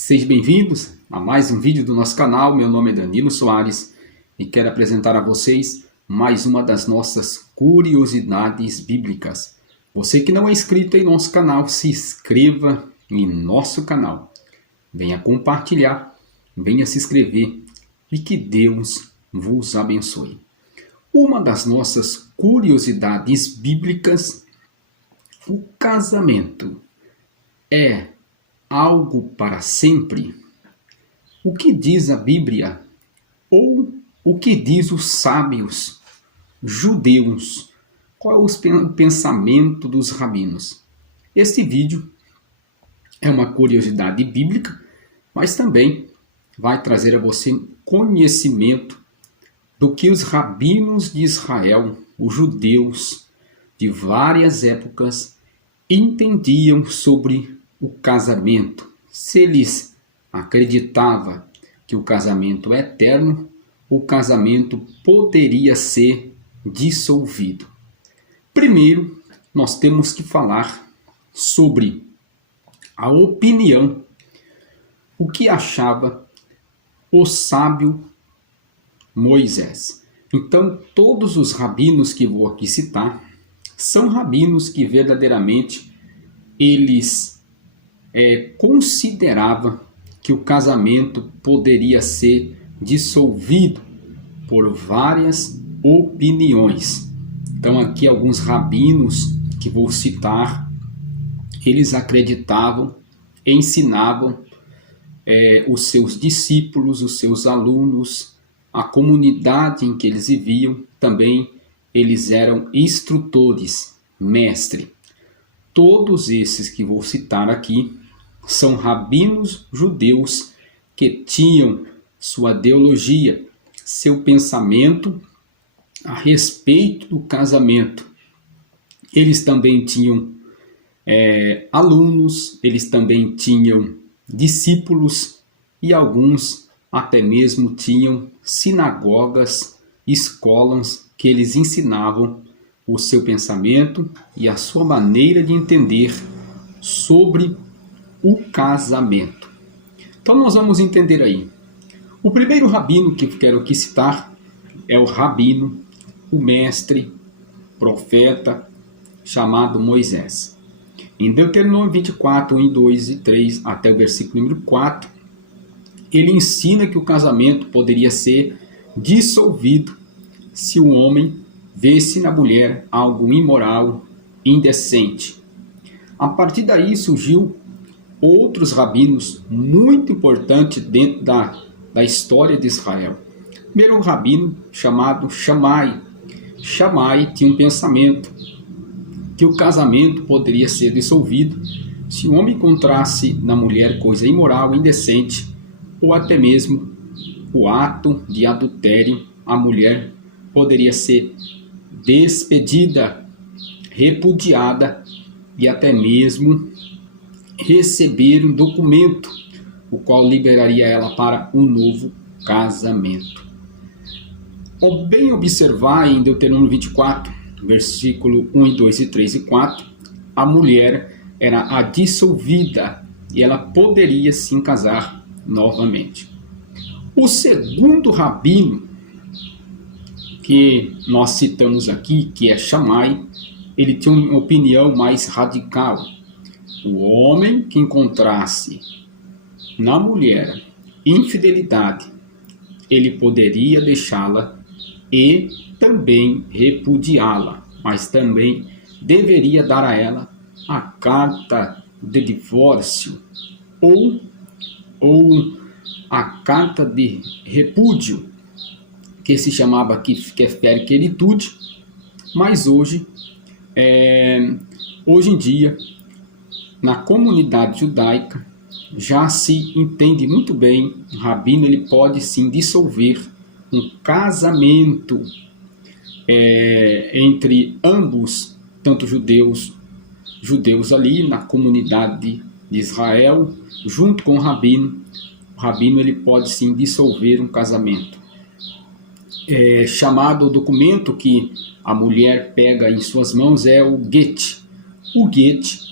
Sejam bem-vindos a mais um vídeo do nosso canal. Meu nome é Danilo Soares e quero apresentar a vocês mais uma das nossas curiosidades bíblicas. Você que não é inscrito em nosso canal, se inscreva em nosso canal. Venha compartilhar, venha se inscrever e que Deus vos abençoe. Uma das nossas curiosidades bíblicas: o casamento é algo para sempre? O que diz a Bíblia? Ou o que diz os sábios judeus? Qual é o pensamento dos rabinos? Este vídeo é uma curiosidade bíblica, mas também vai trazer a você conhecimento do que os rabinos de Israel, os judeus de várias épocas, entendiam sobre o casamento. Se eles acreditavam que o casamento é eterno, o casamento poderia ser dissolvido. Primeiro, nós temos que falar sobre a opinião, o que achava o sábio Moisés. Então, todos os rabinos que vou aqui citar são rabinos que verdadeiramente eles consideravam que o casamento poderia ser dissolvido por várias opiniões. Então aqui alguns rabinos que vou citar, eles acreditavam, ensinavam os seus discípulos, os seus alunos, a comunidade em que eles viviam, também eles eram instrutores, mestre. Todos esses que vou citar aqui são rabinos judeus que tinham sua ideologia, seu pensamento a respeito do casamento. Eles também tinham alunos, eles também tinham discípulos e alguns até mesmo tinham sinagogas, escolas que eles ensinavam o seu pensamento e a sua maneira de entender sobre o casamento. Então nós vamos entender aí. O primeiro rabino que quero aqui citar é o rabino, o mestre, profeta, chamado Moisés. Em Deuteronômio 24, 1, 2 e 3, até o versículo número 4, ele ensina que o casamento poderia ser dissolvido se o homem vê-se na mulher algo imoral, indecente. A partir daí surgiu outros rabinos muito importantes dentro da história de Israel. Primeiro um rabino chamado Shammai. Shammai tinha um pensamento que o casamento poderia ser dissolvido se o homem encontrasse na mulher coisa imoral, indecente, ou até mesmo o ato de adultério. A mulher poderia ser despedida, repudiada e até mesmo receber um documento, o qual liberaria ela para um novo casamento. Ao bem observar em Deuteronômio 24, versículo 1, 2, 3 e 4, a mulher era a dissolvida e ela poderia sim casar novamente. O segundo rabino que nós citamos aqui, que é Shammai, ele tinha uma opinião mais radical. O homem que encontrasse na mulher infidelidade, ele poderia deixá-la e também repudiá-la, mas também deveria dar a ela a carta de divórcio ou a carta de repúdio, que se chamava aqui queritude, mas hoje em dia, na comunidade judaica, já se entende muito bem, o rabino ele pode sim dissolver um casamento entre ambos, tanto judeus ali na comunidade de Israel, junto com o rabino ele pode sim dissolver um casamento. Chamado o documento que a mulher pega em suas mãos é o get. O get,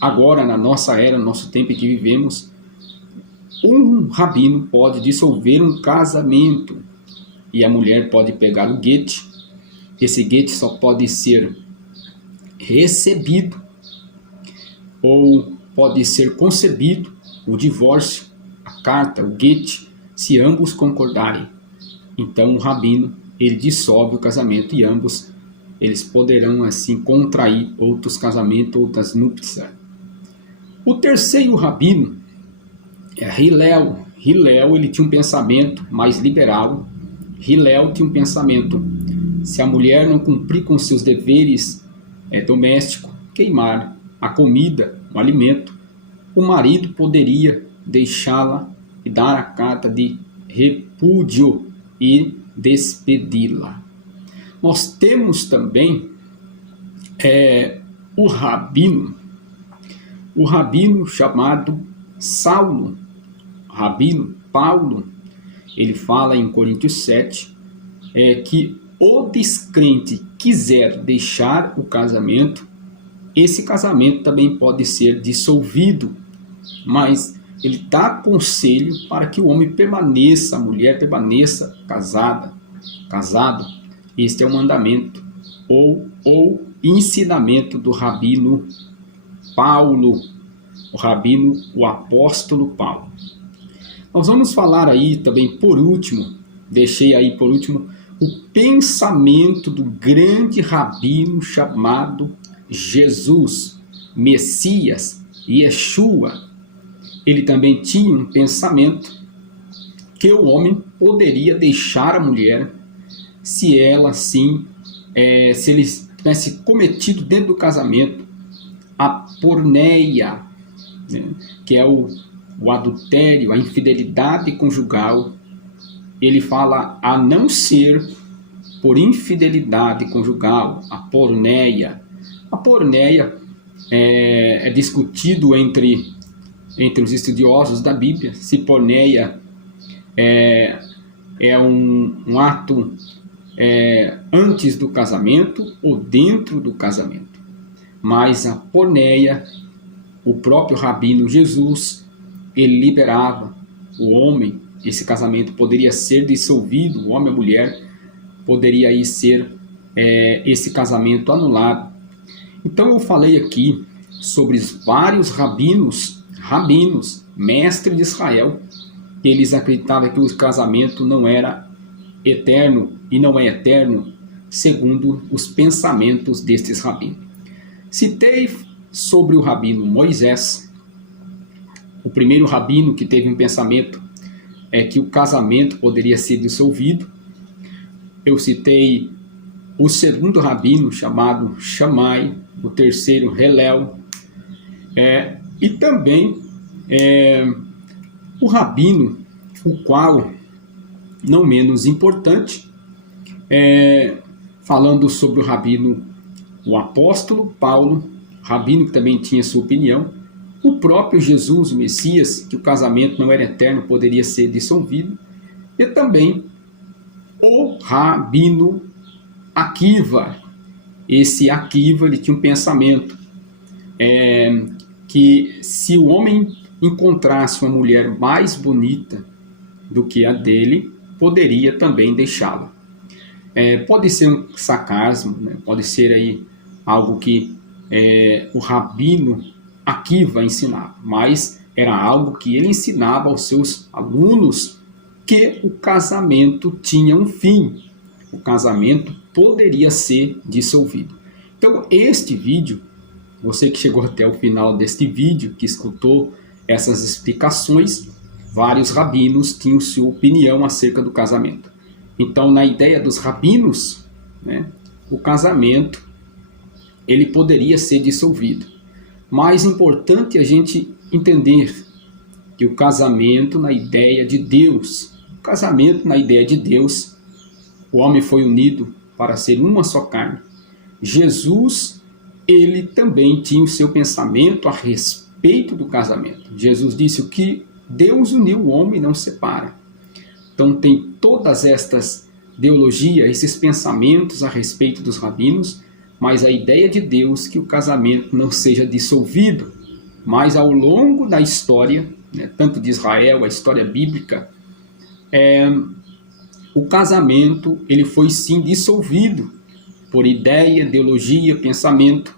agora na nossa era, no nosso tempo em que vivemos, um rabino pode dissolver um casamento e a mulher pode pegar o guete. Esse guete só pode ser recebido ou pode ser concebido o divórcio, a carta, o guete, se ambos concordarem. Então o rabino, ele dissolve o casamento e ambos eles poderão assim contrair outros casamentos, outras núpcias. O terceiro rabino é Hillel. Hillel, ele tinha um pensamento mais liberal. Hillel tinha um pensamento: se a mulher não cumprir com seus deveres domésticos, queimar a comida, o alimento, o marido poderia deixá-la e dar a carta de repúdio e despedi-la. Nós temos também o rabino chamado Saulo, rabino Paulo. Ele fala em Coríntios 7 que o descrente quiser deixar o casamento, esse casamento também pode ser dissolvido, mas ele dá conselho para que o homem permaneça, a mulher permaneça casado. Este é o mandamento ou ensinamento do rabino Paulo, o apóstolo Paulo. Nós vamos falar aí também por último, o pensamento do grande rabino chamado Jesus, Messias, Yeshua. Ele também tinha um pensamento que o homem poderia deixar a mulher se ela assim, se ele tivesse cometido dentro do casamento a porneia, né, que é o adultério, a infidelidade conjugal. Ele fala a não ser por infidelidade conjugal, a porneia. A porneia é discutido entre os estudiosos da Bíblia, se porneia é um ato antes do casamento ou dentro do casamento. Mas a porneia, o próprio rabino Jesus, ele liberava o homem. Esse casamento poderia ser dissolvido, o homem e a mulher, poderia aí ser esse casamento anulado. Então eu falei aqui sobre vários rabinos, mestres de Israel, que eles acreditavam que o casamento não era eterno e não é eterno segundo os pensamentos destes rabinos. Citei sobre o rabino Moisés, o primeiro rabino que teve um pensamento que o casamento poderia ser dissolvido. Eu citei o segundo rabino chamado Shammai, o terceiro Hillel, e também o rabino, o qual, não menos importante, falando sobre o rabino, o apóstolo Paulo, rabino que também tinha sua opinião, o próprio Jesus, o Messias, que o casamento não era eterno, poderia ser dissolvido, e também o rabino Akiva. Esse Akiva, ele tinha um pensamento que se o homem encontrasse uma mulher mais bonita do que a dele, poderia também deixá-la. Pode ser um sarcasmo, né? Pode ser aí algo que o rabino Akiva ensinava, mas era algo que ele ensinava aos seus alunos, que o casamento tinha um fim, o casamento poderia ser dissolvido. Então este vídeo, você que chegou até o final deste vídeo, que escutou essas explicações, vários rabinos tinham sua opinião acerca do casamento. Então, na ideia dos rabinos, né, o casamento ele poderia ser dissolvido. Mais importante a gente entender que o casamento na ideia de Deus, o homem foi unido para ser uma só carne. Jesus, ele também tinha o seu pensamento a respeito do casamento. Jesus disse: o que Deus uniu, o homem não separa. Então tem todas estas ideologias, esses pensamentos a respeito dos rabinos, mas a ideia de Deus que o casamento não seja dissolvido. Mas ao longo da história, né, tanto de Israel, a história bíblica, o casamento ele foi sim dissolvido por ideia, ideologia, pensamento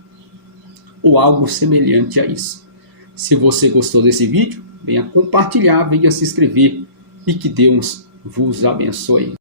ou algo semelhante a isso. Se você gostou desse vídeo, venha compartilhar, venha se inscrever e que Deus vos abençoe.